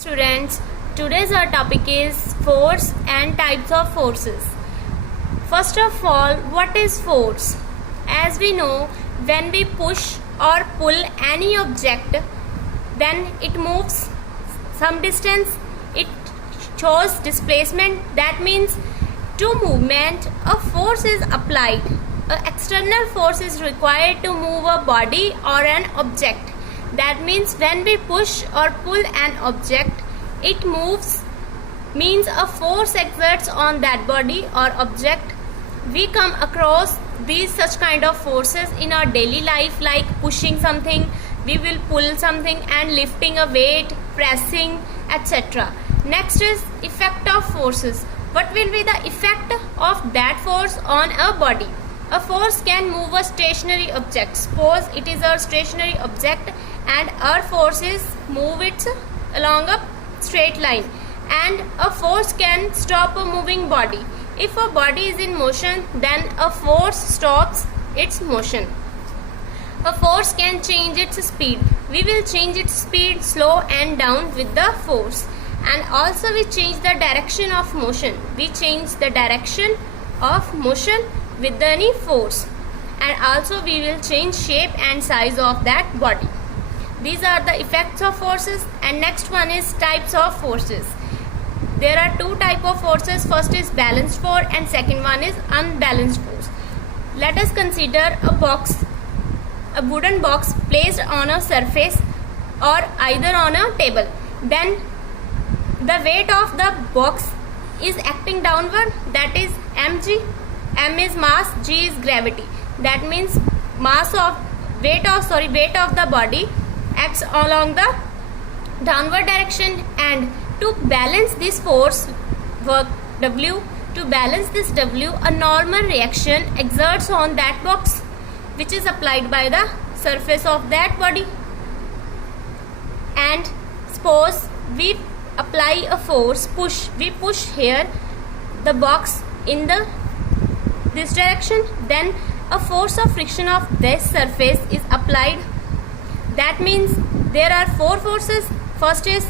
Students, today's our topic is force and types of forces. First of all, what is force? As we know, when we push or pull any object, then it moves some distance, it shows displacement. That means to movement, a force is applied. An external force is required to move a body or an object. That means when we push or pull an object, it moves, means a force exerts on that body or object. We come across these such kind of forces in our daily life, like pushing something, we will pull something, and lifting a weight, pressing, etc. Next is effect of forces. What will be the effect of that force on a body? A force can move a stationary object. Suppose it is a stationary object and our forces move it along a straight line, and a force can stop a moving body. If a body is in motion, then a force stops its motion. A force can change its speed. We will change its speed slow and down with the force. And also we change the direction of motion. We change the direction of motion with any force. And also we will change shape and size of that body. These are the effects of forces. And next one is types of forces. There are two types of forces. First is balanced force and second one is unbalanced force. Let us consider a box, a wooden box placed on a surface or either on a table. Then the weight of the box is acting downward, that is mg. M is mass, g is gravity. That means weight of the body acts along the downward direction, and to balance this force work W, to balance this W, a normal reaction exerts on that box which is applied by the surface of that body. And suppose we apply a force, we push here the box in this direction, then a force of friction of this surface is applied. That means there are four forces. First is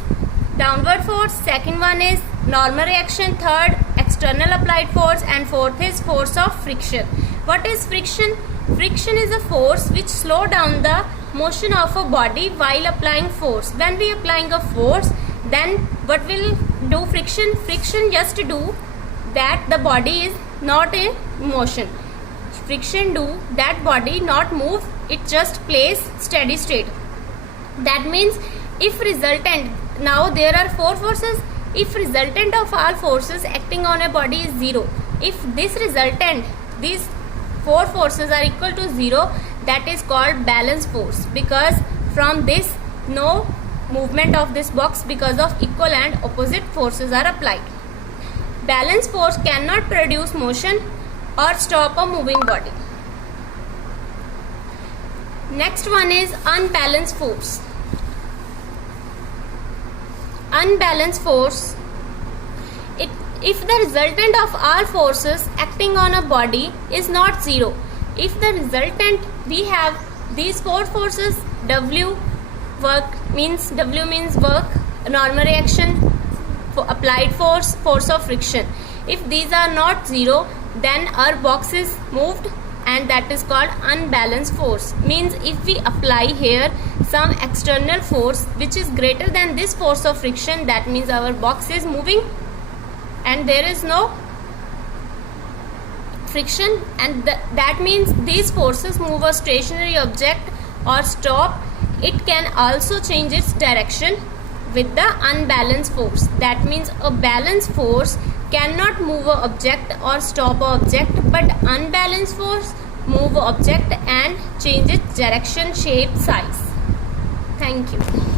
downward force, second one is normal reaction, third external applied force, and fourth is force of friction. What is friction? Friction is a force which slows down the motion of a body while applying force. When we applying a force, then what will do friction? Friction just do that the body is not in motion. Friction do that body not move, it just plays steady state. That means if resultant, now there are four forces, if resultant of all forces acting on a body is 0, if this resultant, these four forces are equal to 0, that is called balance force, because from this no movement of this box because of equal and opposite forces are applied. Balance force cannot produce motion or stop a moving body. Next one is unbalanced force. Unbalanced force, if the resultant of all forces acting on a body is not 0, if the resultant, we have these four forces, W means work, normal reaction, applied force, force of friction. If these are not 0, then our box is moved, and that is called unbalanced force. Means if we apply here some external force which is greater than this force of friction, that means our box is moving and there is no friction, and that means these forces move a stationary object or stop. It can also change its direction with the unbalanced force. That means a balanced force cannot move an object or stop an object, but unbalanced force move an object and change its direction, shape, size. Thank you.